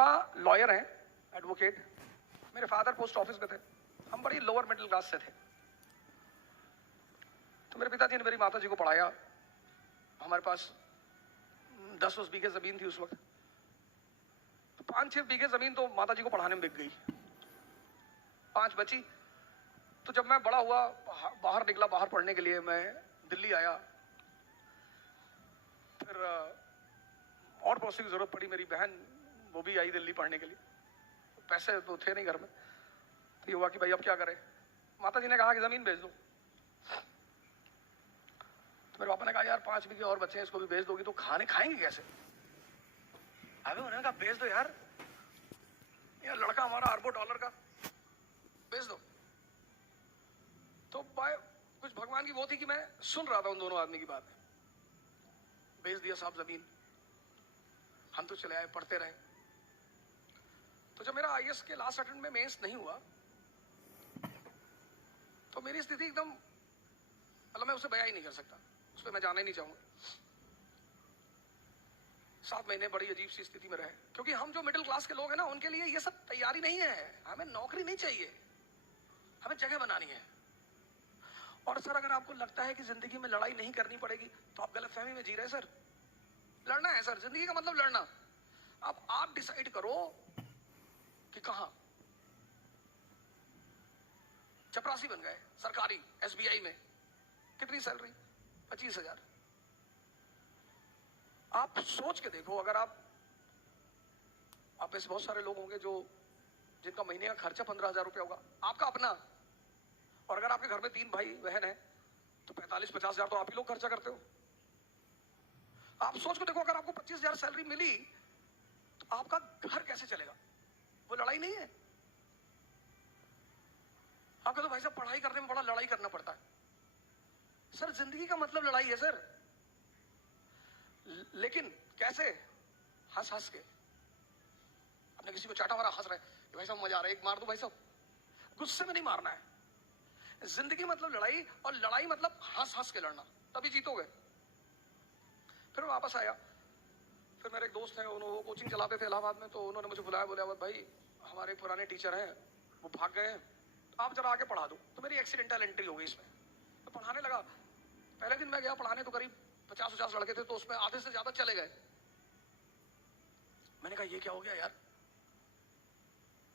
Lawyer हैं, advocate. मेरे father post office में थे। हम बड़ी लोअर मिडिल क्लास से थे। तो मेरे पिताजी ने मेरी माता जी को पढ़ाया। हमारे पास 10 बीघे जमीन थी उस वक्त। तो 5-6 बीघे जमीन तो माता जी को पढ़ाने में बिक गई, 5 बची। तो जब मैं बड़ा हुआ, बाहर निकला, बाहर पढ़ने के लिए मैं दिल्ली आया। फिर और पैसे की जरूरत पड़ी। मेरी बहन वो भी आई दिल्ली पढ़ने के लिए। पैसे तो थे नहीं घर में। तो ये हुआ कि भाई अब क्या करें। माता जी ने कहा कि जमीन बेच दो। तो मेरे पापा ने कहा यार 5 बीघे और बच्चे हैं, इसको भी बेच दोगी तो खाएंगे कैसे। अबे उन्होंने कहा बेच दो यार लड़का हमारा अरबों डॉलर का, बेच दो। तो कुछ भगवान की वो थी कि मैं सुन रहा था उन दोनों आदमी की बात। बेच दिया साहब जमीन। हम तो चले आए, पढ़ते रहे। तो जब मेरा आईएएस के लास्ट अटेम्प्ट में मेंस नहीं हुआ तो मेरी स्थिति एकदम, मतलब मैं उसे बयां ही नहीं कर सकता, उस पर मैं जाना ही नहीं चाहूंगा। 7 महीने बड़ी अजीब सी स्थिति में रहे, क्योंकि हम जो मिडिल क्लास के लोग हैं ना, उनके लिए ये सब तैयारी नहीं है। हमें नौकरी नहीं चाहिए, हमें जगह बनानी है। और सर अगर आपको लगता है कि जिंदगी में लड़ाई नहीं करनी पड़ेगी तो आप गलतफहमी में जी रहे हैं सर। लड़ना है सर, जिंदगी का मतलब लड़ना। अब आप डिसाइड करो कि कहां। चपरासी बन गए सरकारी एसबीआई में, कितनी सैलरी? 25,000। आप सोच के देखो, अगर आप में से बहुत सारे लोग होंगे जो जिनका महीने का खर्चा 15,000 रुपया होगा, आपका अपना। और अगर आपके घर में 3 भाई बहन है तो 45-50 हजार तो आप ही लोग खर्चा करते हो। आप सोच के देखो, अगर आपको 25,000 सैलरी मिली तो आपका घर कैसे चलेगा। वो लड़ाई नहीं है। आपको तो भाई साहब पढ़ाई करने में बड़ा लड़ाई करना पड़ता है। सर जिंदगी का मतलब लड़ाई है सर। लेकिन कैसे? हंस हंस के। आपने किसी को चाटा मारा, हंस रहे भाई साहब, मजा आ रहा है, एक मार दो भाई साहब। गुस्से में नहीं मारना है। जिंदगी मतलब लड़ाई, और लड़ाई मतलब हंस हंस के लड़ना, तभी जीतोगे। फिर मैं वापस आया। फिर मेरे एक दोस्त हैं, उन्होंने कोचिंग चलाते थे इलाहाबाद में। तो उन्होंने मुझे बुलाया, बोला भाई हमारे पुराने टीचर हैं, वो भाग गए हैं, आप जरा आके पढ़ा दो। तो मेरी एक्सीडेंटल एंट्री हो गई इसमें। तो पढ़ाने लगा। पहले दिन मैं गया पढ़ाने तो करीब 50-50 लड़के थे, तो उसमें आधे से ज्यादा चले गए। मैंने कहा ये क्या हो गया यार।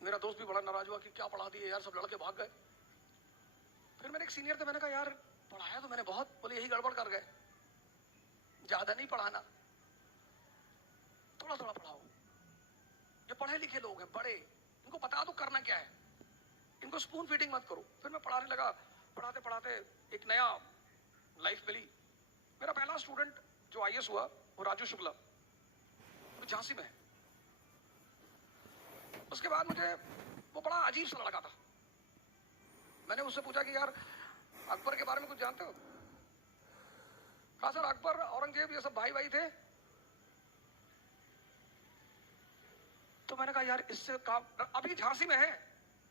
मेरा दोस्त भी बड़ा नाराज हुआ कि क्या पढ़ा दिए यार, सब लड़के भाग गए। फिर मेरे एक सीनियर थे, मैंने कहा यार पढ़ाया तो मैंने बहुत। बोले यही गड़बड़ कर गए, ज्यादा नहीं पढ़ाना, थोड़ा थोड़ा पढ़ाओ। ये पढ़े लिखे लोग हैं, बड़े, इनको बता दो करना क्या है, इनको स्पून फीडिंग मत करो। फिर मैं पढ़ाने लगा। पढ़ाते पढ़ाते एक नया लाइफ मिली। मेरा पहला स्टूडेंट जो आईएएस हुआ वो राजू शुक्ला, वो झांसी में है। उसके बाद मुझे वो बड़ा अजीब सा लड़का था। मैंने उससे पूछा कि यार अकबर के बारे में कुछ जानते हो? कहा सर अकबर औरंगजेब ये सब भाई भाई थे। तो मैंने कहा यार इससे काम, अभी झांसी में है,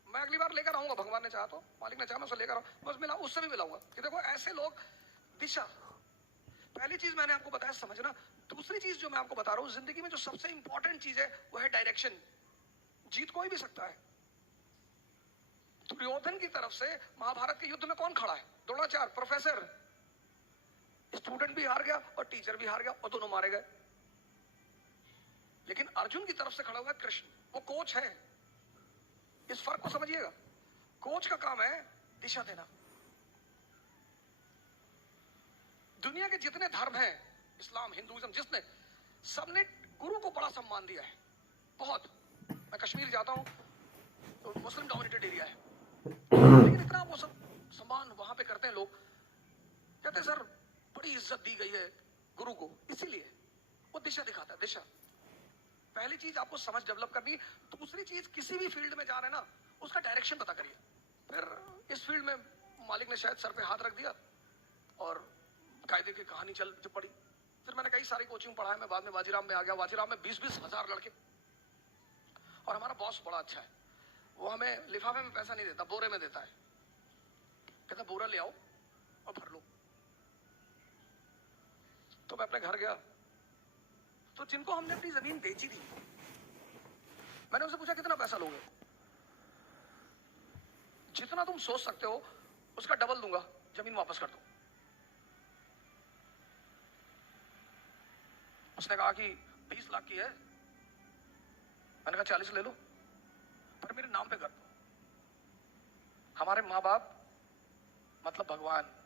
मैं अगली बार लेकर आऊंगा, भगवान ने चाहा तो, मालिक ने चाहा मैं उसे लेकर आऊंगा। बस मिला, उससे भी मिलाऊंगा कि देखो ऐसे लोग। दिशा, पहली चीज मैंने आपको बताया, समझना। दूसरी चीज जो मैं आपको बता रहा हूं, जिंदगी में जो सबसे इंपॉर्टेंट चीज है वो है डायरेक्शन। जीत कोई भी सकता है। दुर्योधन की तरफ से महाभारत के युद्ध में कौन खड़ा है? द्रोणाचार्य, प्रोफेसर। स्टूडेंट भी हार गया और टीचर भी हार गया, और दोनों मारे गए। लेकिन अर्जुन की तरफ से खड़ा हुआ है कृष्ण, वो कोच है। इस फर्क को समझिएगा। कोच का काम है दिशा देना। दुनिया के जितने धर्म हैं, इस्लाम, हिंदुइज्म, जिसने, सबने गुरु को बड़ा सम्मान दिया है, बहुत। मैं कश्मीर जाता हूं तो मुस्लिम डोमिनेटेड एरिया है, लेकिन इतना वो सब सम्मान वहां पे करते हैं लोग। कहते हैं सर बड़ी इज्जत दी गई है गुरु को, इसीलिए वो दिशा दिखाता है। दिशा पहली चीज आपको समझ डेवलप करनी। दूसरी चीज, किसी भी फील्ड में जा रहे हैं ना, उसका डायरेक्शन पता करिए। फिर इस फील्ड में मालिक ने शायद सर पे हाथ रख दिया और कायदे की कहानी चल पड़ी। फिर मैंने कई सारी कोचिंग पढ़ाया। मैं बाद में वाजीराम में आ गया। वाजीराम में 20-20 हजार लड़के। और हमारा बॉस बड़ा अच्छा है, वो हमें लिफाफे में पैसा नहीं देता, बोरे में देता है। कहता बोरा ले आओ और भर लो। तो मैं अपने घर गया, तो जिनको हमने अपनी जमीन बेची थी मैंने उनसे पूछा कितना पैसा लोगे? जितना तुम सोच सकते हो उसका डबल दूंगा, जमीन वापस कर दो। उसने कहा कि 20 लाख की है। मैंने कहा 40 ले लो, पर मेरे नाम पे कर दो। हमारे माँ बाप मतलब भगवान,